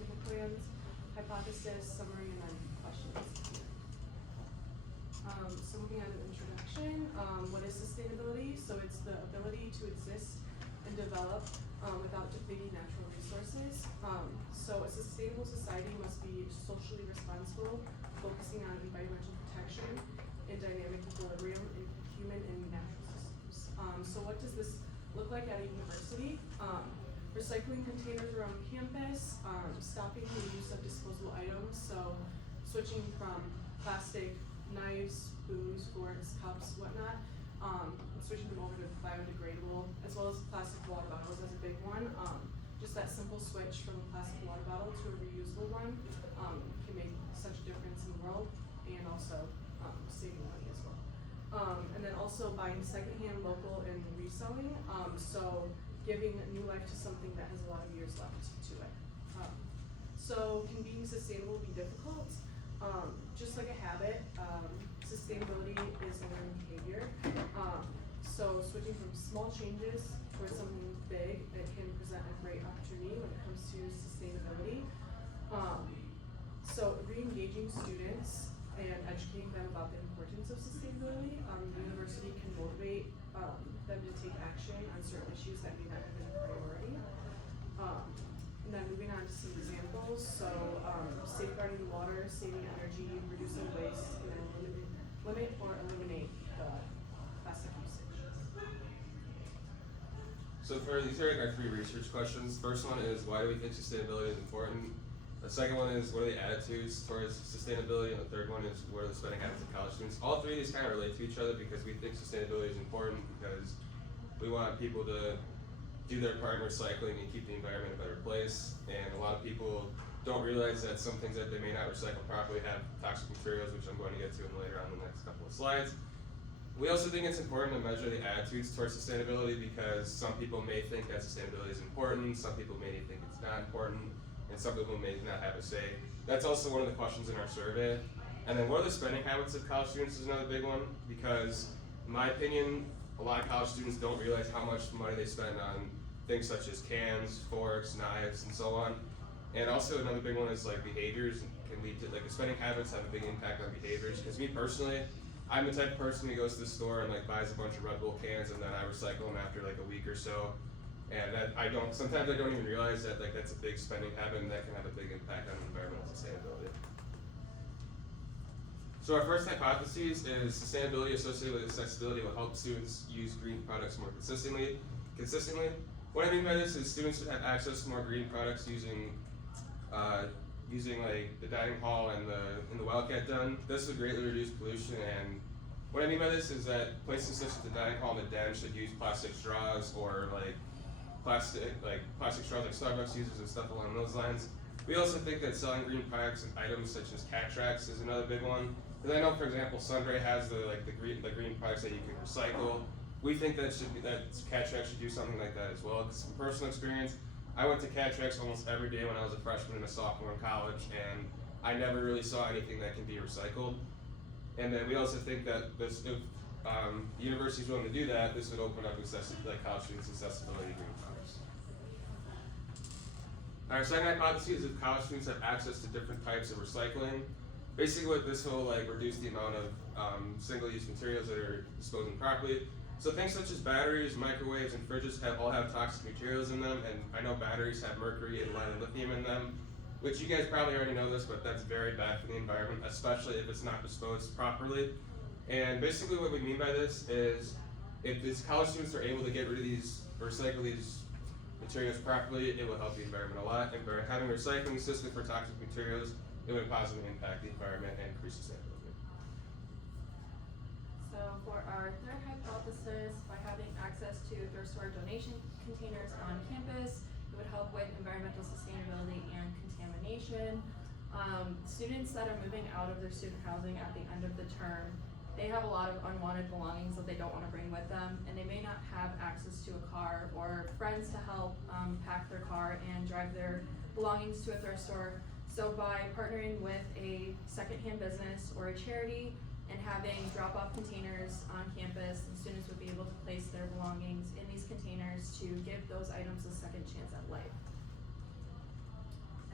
sample plans, hypothesis, summary, and then questions. So moving on to the introduction, what is sustainability? So it's the ability to exist and develop without depleting natural resources. So a sustainable society must be socially responsible, focusing on environmental protection and dynamic equilibrium in human and natural systems. So what does this look like at a university? Recycling containers around campus, stopping the use of disposable items, so switching from plastic knives, spoons, forks, cups, whatnot, switching them over to biodegradable, as well as plastic water bottles as a big one. Just that simple switch from a plastic water bottle to a reusable one can make such a difference in the world, and also saving money as well. And then also buying secondhand, local, and reselling. So giving new life to something that has a lot of years left to it. So can being sustainable be difficult? Just like a habit, sustainability is a learned behavior. So switching from small changes towards something big, it can present a great opportunity when it comes to sustainability. So re-engaging students and educating them about the importance of sustainability, the university can motivate them to take action on certain issues that may not have been a priority. And then moving on to some examples, so safeguarding water, saving energy, reducing waste, and then limit or eliminate the plastic usage. So these are like our 3 research questions. First one is, why do we think sustainability is important? The second one is, what are the attitudes towards sustainability? And the third one is, what are the spending habits of college students? All 3 of these kind of relate to each other because we think sustainability is important because we want people to do their part in recycling and keep the environment a better place. And a lot of people don't realize that some things that they may not recycle properly have toxic materials, which I'm going to get to later on in the next couple of slides. We also think it's important to measure the attitudes towards sustainability because some people may think that sustainability is important, some people may think it's not important, and some people may not have a say. That's also one of the questions in our survey. And then what are the spending habits of college students is another big one because, in my opinion, a lot of college students don't realize how much money they spend on things such as cans, forks, knives, and so on. And also another big one is like behaviors can lead to, like the spending habits have a big impact on behaviors. Because me personally, I'm the type of person who goes to the store and like buys a bunch of Red Bull cans and then I recycle them after like a week or so. And that sometimes I don't even realize that like that's a big spending habit and that can have a big impact on environmental sustainability. So our first hypothesis is sustainability associated with accessibility will help students use green products more consistently. What I mean by this is students would have access to more green products using like the dining hall and the Wildcat Den. This would greatly reduce pollution, and what I mean by this is that places such as the dining hall and the den should use plastic straws or like plastic straws like Starbucks uses and stuff along those lines. We also think that selling green products and items such as cat tracks is another big one. Because I know, for example, Sundre has the green products that you can recycle. We think that Cat Tracks should do something like that as well. Because from personal experience, I went to Cat Tracks almost every day when I was a freshman and a sophomore in college, and I never really saw anything that can be recycled. And then we also think that if the university is willing to do that, this would open up college students accessibility to green products. Our second hypothesis is if college students have access to different types of recycling, basically what this will reduce the amount of single-use materials that are disposed improperly. So things such as batteries, microwaves, and fridges all have toxic materials in them, and I know batteries have mercury and lead and lithium in them, which you guys probably already know this, but that's very bad for the environment, especially if it's not disposed properly. And basically what we mean by this is if these college students are able to get rid of these, or recycle these materials properly, it will help the environment a lot. And by having a recycling system for toxic materials, it would positively impact the environment and increase sustainability. So for our third hypothesis, by having access to thrift store donation containers on campus, it would help with environmental sustainability and contamination. Students that are moving out of their student housing at the end of the term, they have a lot of unwanted belongings that they don't want to bring with them, and they may not have access to a car or friends to help pack their car and drive their belongings to a thrift store. So by partnering with a secondhand business or a charity and having drop-off containers on campus, and students would be able to place their belongings in these containers to give those items a second chance at life.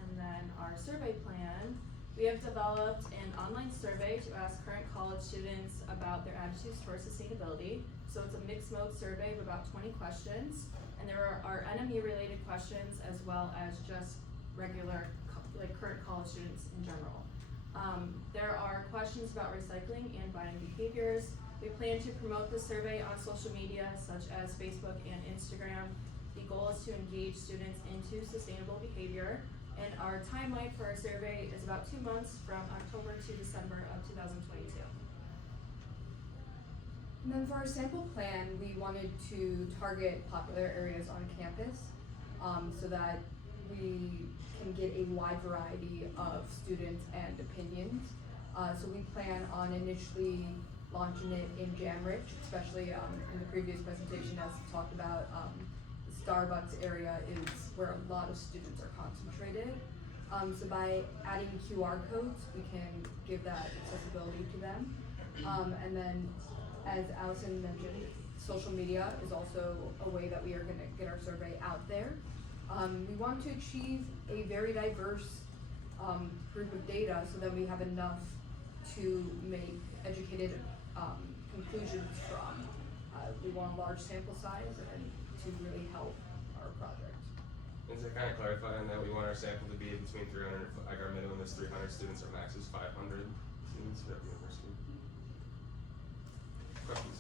And then and our survey plan, we have developed an online survey to ask current college students about their attitudes towards sustainability. So it's a mixed mode survey of about 20 questions, and there are NMU related questions as well as just regular current college students in general. There are questions about recycling and buying behaviors. We plan to promote the survey on social media such as Facebook and Instagram. The goal is to engage students into sustainable behavior, and our timeline for our survey is about 2 months from October to December of 2022. And then for our sample plan, we wanted to target popular areas on campus so that we can get a wide variety of students and opinions. So we plan on initially launching it in Jamrich, especially in the previous presentation as talked about, the Starbucks area is where a lot of students are concentrated. So by adding QR codes, we can give that accessibility to them. And then, as Allison mentioned, social media is also a way that we are gonna get our survey out there. We want to achieve a very diverse group of data so that we have enough to make educated conclusions from. We want a large sample size and to really help our project. And to kind of clarify on that, we want our sample to be between 300, like our minimum is 300 students, our max is 500 students at every university. Questions?